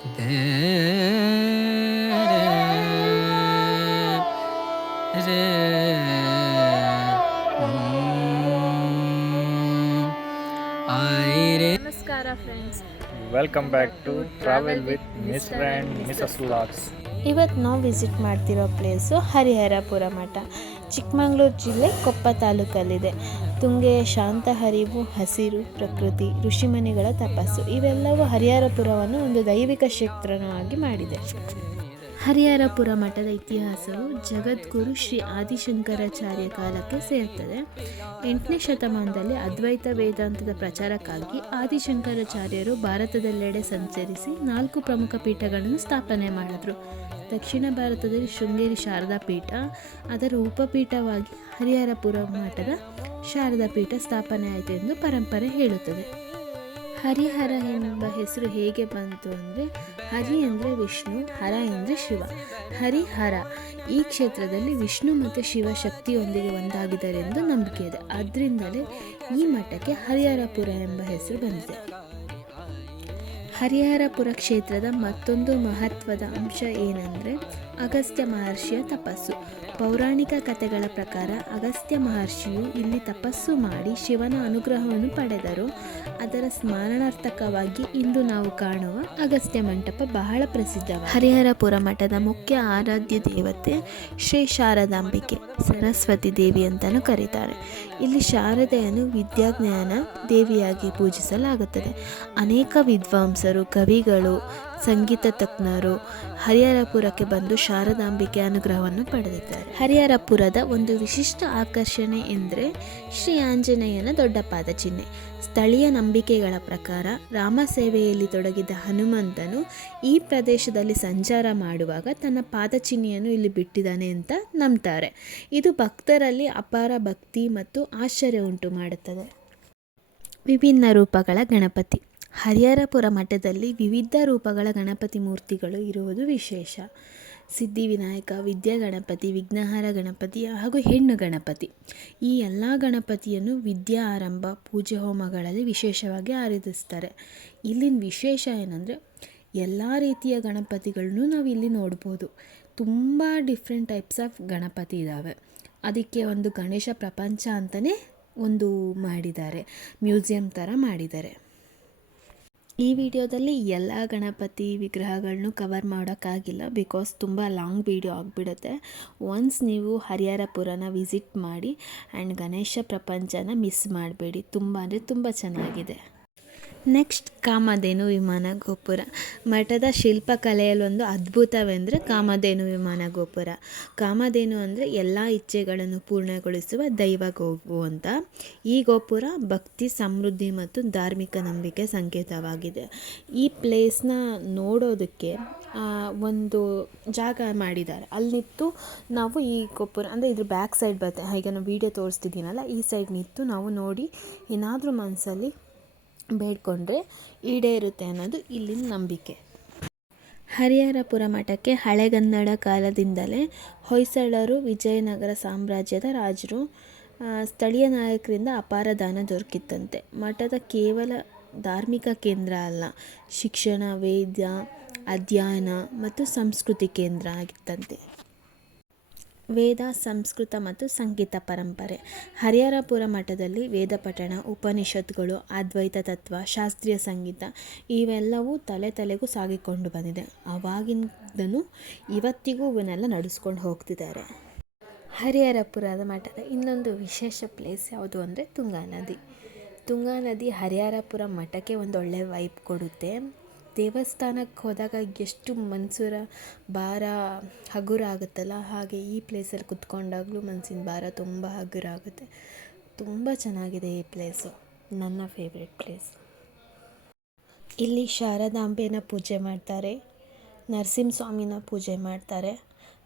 ನಮಸ್ಕಾರ friends, welcome back to travel with mister and missus vlogs. ಇವತ್ತು ನಾವು visit ಮಾಡ್ತಿರೋ ಪ್ಲೇಸು ಹರಿಹರಪುರ ಮಠ. ಚಿಕ್ಕಮಗಳೂರು ಜಿಲ್ಲೆ ಕೊಪ್ಪ ತಾಲೂಕಲ್ಲಿದೆ. ತುಂಗೆಯ ಶಾಂತ ಹರಿವು, ಹಸಿರು ಪ್ರಕೃತಿ, ಋಷಿಮುನಿಗಳ ತಪಸ್ಸು ಇವೆಲ್ಲವೂ ಹರಿಹರಪುರವನ್ನು ಒಂದು ದೈವಿಕ ಕ್ಷೇತ್ರವಾಗಿ ಮಾಡಿದೆ. ಹರಿಹರಪುರ ಮಠದ ಇತಿಹಾಸವು ಜಗದ್ಗುರು ಶ್ರೀ ಆದಿಶಂಕರಾಚಾರ್ಯ ಕಾಲಕ್ಕೆ ಸೇರ್ತದೆ. 8ನೇ ಶತಮಾನದಲ್ಲಿ ಅದ್ವೈತ ವೇದಾಂತದ ಪ್ರಚಾರಕ್ಕಾಗಿ ಆದಿಶಂಕರಾಚಾರ್ಯರು ಭಾರತದೆಲ್ಲೆಡೆ ಸಂಚರಿಸಿ 4 ಪ್ರಮುಖ ಪೀಠಗಳನ್ನು ಸ್ಥಾಪನೆ ಮಾಡಿದರು. ದಕ್ಷಿಣ ಭಾರತದಲ್ಲಿ ಶೃಂಗೇರಿ ಶಾರದಾ ಪೀಠ, ಅದರ ಉಪಪೀಠವಾಗಿ ಹರಿಹರಪುರ ಮಠದ ಶಾರದಾ ಪೀಠ ಸ್ಥಾಪನೆ ಆಯಿತು ಎಂದು ಪರಂಪರೆ ಹೇಳುತ್ತದೆ. ಹರಿಹರ ಎಂಬ ಹೆಸರು ಹೇಗೆ ಬಂತು ಅಂದರೆ, ಹರಿ ಅಂದರೆ ವಿಷ್ಣು, ಹರ ಅಂದರೆ ಶಿವ. ಹರಿಹರ ಈ ಕ್ಷೇತ್ರದಲ್ಲಿ ವಿಷ್ಣು ಮತ್ತು ಶಿವ ಶಕ್ತಿಯೊಂದಿಗೆ ಒಂದಾಗಿದ್ದಾರೆಂದು ನಂಬಿಕೆ ಇದೆ. ಅದರಿಂದಲೇ ಈ ಮಠಕ್ಕೆ ಹರಿಹರಪುರ ಎಂಬ ಹೆಸರು ಬಂದಿದೆ. ಹರಿಹರಪುರ ಕ್ಷೇತ್ರದ ಮತ್ತೊಂದು ಮಹತ್ವದ ಅಂಶ ಏನಂದರೆ ಅಗಸ್ತ್ಯ ಮಹರ್ಷಿಯ ತಪಸ್ಸು. ಪೌರಾಣಿಕ ಕಥೆಗಳ ಪ್ರಕಾರ ಅಗಸ್ತ್ಯ ಮಹರ್ಷಿಯು ಇಲ್ಲಿ ತಪಸ್ಸು ಮಾಡಿ ಶಿವನ ಅನುಗ್ರಹವನ್ನು ಪಡೆದರು. ಅದರ ಸ್ಮರಣಾರ್ಥಕವಾಗಿ ಇಂದು ನಾವು ಕಾಣುವ ಅಗಸ್ತ್ಯ ಮಂಟಪ ಬಹಳ ಪ್ರಸಿದ್ಧ. ಹರಿಹರಪುರ ಮಠದ ಮುಖ್ಯ ಆರಾಧ್ಯ ದೇವತೆ ಶ್ರೀ ಶಾರದಾಂಬಿಕೆ, ಸರಸ್ವತಿ ದೇವಿ ಅಂತಲೂ ಕರೀತಾರೆ. ಇಲ್ಲಿ ಶಾರದೆಯನ್ನು ವಿದ್ಯಾಜ್ಞಾನ ದೇವಿಯಾಗಿ ಪೂಜಿಸಲಾಗುತ್ತದೆ. ಅನೇಕ ವಿದ್ವಾಂಸರು, ಕವಿಗಳು, ಸಂಗೀತ ತಜ್ಞರು ಹರಿಹರಪುರಕ್ಕೆ ಬಂದು ಶಾರದಾಂಬಿಕೆ ಅನುಗ್ರಹವನ್ನು ಪಡೆದಿದ್ದಾರೆ. ಹರಿಹರಪುರದ ಒಂದು ವಿಶಿಷ್ಟ ಆಕರ್ಷಣೆ ಎಂದರೆ ಶ್ರೀ ಆಂಜನೇಯನ ದೊಡ್ಡ ಪಾದಚಿಹ್ನೆ. ಸ್ಥಳೀಯ ನಂಬಿಕೆಗಳ ಪ್ರಕಾರ ರಾಮ ಸೇವೆಯಲ್ಲಿ ತೊಡಗಿದ್ದ ಹನುಮಂತನು ಈ ಪ್ರದೇಶದಲ್ಲಿ ಸಂಚಾರ ಮಾಡುವಾಗ ತನ್ನ ಪಾದಚಿಹ್ನೆಯನ್ನು ಇಲ್ಲಿ ಬಿಟ್ಟಿದ್ದಾನೆ ಅಂತ ನಂಬ್ತಾರೆ. ಇದು ಭಕ್ತರಲ್ಲಿ ಅಪಾರ ಭಕ್ತಿ ಮತ್ತು ಆಶ್ಚರ್ಯ ಉಂಟು ಮಾಡುತ್ತದೆ. ವಿಭಿನ್ನ ರೂಪಗಳ ಗಣಪತಿ. ಹರಿಹರಪುರ ಮಠದಲ್ಲಿ ವಿವಿಧ ರೂಪಗಳ ಗಣಪತಿ ಮೂರ್ತಿಗಳು ಇರುವುದು ವಿಶೇಷ. ಸಿದ್ಧಿವಿನಾಯಕ, ವಿದ್ಯಾಗಣಪತಿ, ವಿಘ್ನಹರ ಗಣಪತಿ ಹಾಗೂ ಹೆಣ್ಣು ಗಣಪತಿ. ಈ ಎಲ್ಲ ಗಣಪತಿಯನ್ನು ವಿದ್ಯಾ ಆರಂಭ, ಪೂಜೆ ಹೋಮಗಳಲ್ಲಿ ವಿಶೇಷವಾಗಿ ಆರಾಧಿಸ್ತಾರೆ. ಇಲ್ಲಿನ ವಿಶೇಷ ಏನಂದರೆ ಎಲ್ಲ ರೀತಿಯ ಗಣಪತಿಗಳನ್ನು ನಾವು ಇಲ್ಲಿ ನೋಡ್ಬೋದು. ತುಂಬ ಡಿಫ್ರೆಂಟ್ ಟೈಪ್ಸ್ ಆಫ್ ಗಣಪತಿ ಇದ್ದಾವೆ. ಅದಕ್ಕೆ ಒಂದು ಗಣೇಶ ಪ್ರಪಂಚ ಅಂತಲೇ ಒಂದು ಮಾಡಿದ್ದಾರೆ, ಮ್ಯೂಸಿಯಂ ಥರ ಮಾಡಿದ್ದಾರೆ. ಈ ವಿಡಿಯೋದಲ್ಲಿ ಎಲ್ಲ ಗಣಪತಿ ವಿಗ್ರಹಗಳನ್ನು ಕವರ್ ಮಾಡೋಕ್ಕಾಗಿಲ್ಲ, ಬಿಕಾಸ್ ತುಂಬ ಲಾಂಗ್ ವಿಡಿಯೋ ಆಗಿಬಿಡುತ್ತೆ. ಒನ್ಸ್ ನೀವು ಹರಿಹರಪುರನ ವಿಸಿಟ್ ಮಾಡಿ ಆ್ಯಂಡ್ ಗಣೇಶ ಪ್ರಪಂಚನ ಮಿಸ್ ಮಾಡಬೇಡಿ. ತುಂಬ ಅಂದರೆ ತುಂಬ ಚೆನ್ನಾಗಿದೆ. ನೆಕ್ಸ್ಟ್ ಕಾಮಧೇನು ವಿಮಾನ ಗೋಪುರ. ಮಠದ ಶಿಲ್ಪಕಲೆಯಲ್ಲೊಂದು ಅದ್ಭುತವೆಂದರೆ ಕಾಮಧೇನು ವಿಮಾನ ಗೋಪುರ. ಕಾಮಧೇನು ಅಂದರೆ ಎಲ್ಲ ಇಚ್ಛೆಗಳನ್ನು ಪೂರ್ಣಗೊಳಿಸುವ ದೈವ ಗೋವು ಅಂತ. ಈ ಗೋಪುರ ಭಕ್ತಿ, ಸಮೃದ್ಧಿ ಮತ್ತು ಧಾರ್ಮಿಕ ನಂಬಿಕೆ ಸಂಕೇತವಾಗಿದೆ. ಈ ಪ್ಲೇಸ್ನ ನೋಡೋದಕ್ಕೆ ಒಂದು ಜಾಗ ಮಾಡಿದ್ದಾರೆ. ಅಲ್ಲಿ ನಿಂತು ನಾವು ಈ ಗೋಪುರ ಅಂದರೆ ಇದ್ರ ಬ್ಯಾಕ್ ಸೈಡ್ ಬರುತ್ತೆ, ಈಗ ನಾನು ವೀಡಿಯೋ ತೋರಿಸ್ತಿದ್ದೀನಲ್ಲ, ಈ ಸೈಡ್ ನಿಂತು ನಾವು ನೋಡಿ ಏನಾದರೂ ಮನಸ್ಸಲ್ಲಿ ಬೇಡ್ಕೊಂಡ್ರೆ ಈಡೇರುತ್ತೆ ಅನ್ನೋದು ಇಲ್ಲಿನ ನಂಬಿಕೆ. ಹರಿಹರಪುರ ಮಠಕ್ಕೆ ಹಳೆಗನ್ನಡ ಕಾಲದಿಂದಲೇ ಹೊಯ್ಸಳರು, ವಿಜಯನಗರ ಸಾಮ್ರಾಜ್ಯದ ರಾಜರು, ಸ್ಥಳೀಯ ನಾಯಕರಿಂದ ಅಪಾರ ದಾನ ದೊರಕಿತ್ತಂತೆ. ಮಠದ ಕೇವಲ ಧಾರ್ಮಿಕ ಕೇಂದ್ರ ಅಲ್ಲ, ಶಿಕ್ಷಣ, ವೇದ ಅಧ್ಯಯನ ಮತ್ತು ಸಂಸ್ಕೃತಿ ಕೇಂದ್ರ ಆಗಿತ್ತಂತೆ. ವೇದ, ಸಂಸ್ಕೃತ ಮತ್ತು ಸಂಗೀತ ಪರಂಪರೆ. ಹರಿಹರಪುರ ಮಠದಲ್ಲಿ ವೇದ ಪಠಣ, ಉಪನಿಷತ್ತುಗಳು, ಅದ್ವೈತ ತತ್ವ, ಶಾಸ್ತ್ರೀಯ ಸಂಗೀತ ಇವೆಲ್ಲವೂ ತಲೆಗೂ ಸಾಗಿಕೊಂಡು ಬಂದಿದೆ. ಆವಾಗಿಂದನೂ ಇವತ್ತಿಗೂ ಇವನ್ನೆಲ್ಲ ನಡೆಸ್ಕೊಂಡು ಹೋಗ್ತಿದ್ದಾರೆ. ಹರಿಹರಪುರದ ಮಠದ ಇನ್ನೊಂದು ವಿಶೇಷ ಪ್ಲೇಸ್ ಯಾವುದು ಅಂದರೆ ತುಂಗಾ ನದಿ. ತುಂಗಾ ನದಿ ಹರಿಹರಪುರ ಮಠಕ್ಕೆ ಒಂದು ಒಳ್ಳೆಯ ವೈಬ್ ಕೊಡುತ್ತೆ. ದೇವಸ್ಥಾನಕ್ಕೆ ಹೋದಾಗ ಎಷ್ಟು ಮನಸ್ಸಿನ ಭಾರ ಹಗುರ ಆಗುತ್ತಲ್ಲ, ಹಾಗೆ ಈ ಪ್ಲೇಸಲ್ಲಿ ಕುತ್ಕೊಂಡಾಗಲೂ ಮನಸ್ಸಿನ ಭಾರ ತುಂಬ ಹಗುರ ಆಗುತ್ತೆ. ತುಂಬ ಚೆನ್ನಾಗಿದೆ ಈ ಪ್ಲೇಸು, ನನ್ನ ಫೇವ್ರೆಟ್ ಪ್ಲೇಸ್. ಇಲ್ಲಿ ಶಾರದಾಂಬೆನ ಪೂಜೆ ಮಾಡ್ತಾರೆ, ನರಸಿಂಹಸ್ವಾಮಿನ ಪೂಜೆ ಮಾಡ್ತಾರೆ,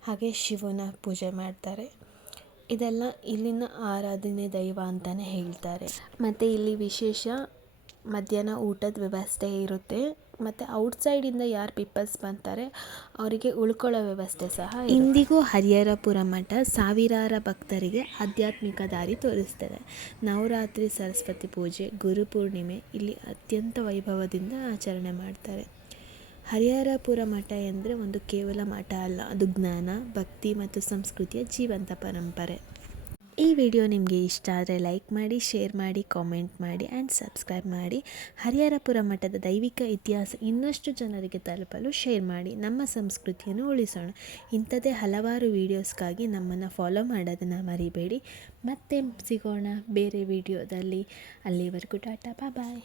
ಹಾಗೆ ಶಿವನ ಪೂಜೆ ಮಾಡ್ತಾರೆ. ಇದೆಲ್ಲ ಇಲ್ಲಿನ ಆರಾಧನೆ ದೈವ ಅಂತಲೇ ಹೇಳ್ತಾರೆ. ಮತ್ತು ಇಲ್ಲಿ ವಿಶೇಷ ಮಧ್ಯಾಹ್ನ ಊಟದ ವ್ಯವಸ್ಥೆ ಇರುತ್ತೆ. ಮತ್ತು ಔಟ್ಸೈಡಿಂದ ಯಾರು ಪೀಪಲ್ಸ್ ಬರ್ತಾರೆ ಅವರಿಗೆ ಉಳ್ಕೊಳ್ಳೋ ವ್ಯವಸ್ಥೆ ಸಹ. ಇಂದಿಗೂ ಹರಿಹರಪುರ ಮಠ ಸಾವಿರಾರು ಭಕ್ತರಿಗೆ ಆಧ್ಯಾತ್ಮಿಕ ದಾರಿ ತೋರಿಸ್ತದೆ. ನವರಾತ್ರಿ, ಸರಸ್ವತಿ ಪೂಜೆ, ಗುರುಪೂರ್ಣಿಮೆ ಇಲ್ಲಿ ಅತ್ಯಂತ ವೈಭವದಿಂದ ಆಚರಣೆ ಮಾಡ್ತಾರೆ. ಹರಿಹರಪುರ ಮಠ ಎಂದರೆ ಒಂದು ಕೇವಲ ಮಠ ಅಲ್ಲ, ಅದು ಜ್ಞಾನ, ಭಕ್ತಿ ಮತ್ತು ಸಂಸ್ಕೃತಿಯ ಜೀವಂತ ಪರಂಪರೆ. ಈ ವಿಡಿಯೋ ನಿಮಗೆ ಇಷ್ಟ ಆದರೆ ಲೈಕ್ ಮಾಡಿ, ಶೇರ್ ಮಾಡಿ, ಕಾಮೆಂಟ್ ಮಾಡಿ ಆ್ಯಂಡ್ ಸಬ್ಸ್ಕ್ರೈಬ್ ಮಾಡಿ. ಹರಿಹರಪುರ ಮಠದ ದೈವಿಕ ಇತಿಹಾಸ ಇನ್ನಷ್ಟು ಜನರಿಗೆ ತಲುಪಲು ಶೇರ್ ಮಾಡಿ. ನಮ್ಮ ಸಂಸ್ಕೃತಿಯನ್ನು ಉಳಿಸೋಣ. ಇಂಥದ್ದೇ ಹಲವಾರು ವೀಡಿಯೋಸ್ಗಾಗಿ ನಮ್ಮನ್ನು ಫಾಲೋ ಮಾಡೋದನ್ನು ಮರಿಬೇಡಿ. ಮತ್ತೆ ಸಿಗೋಣ ಬೇರೆ ವಿಡಿಯೋದಲ್ಲಿ. ಅಲ್ಲಿವರೆಗೂ ಟಾಟಾ, ಬಾಯ್.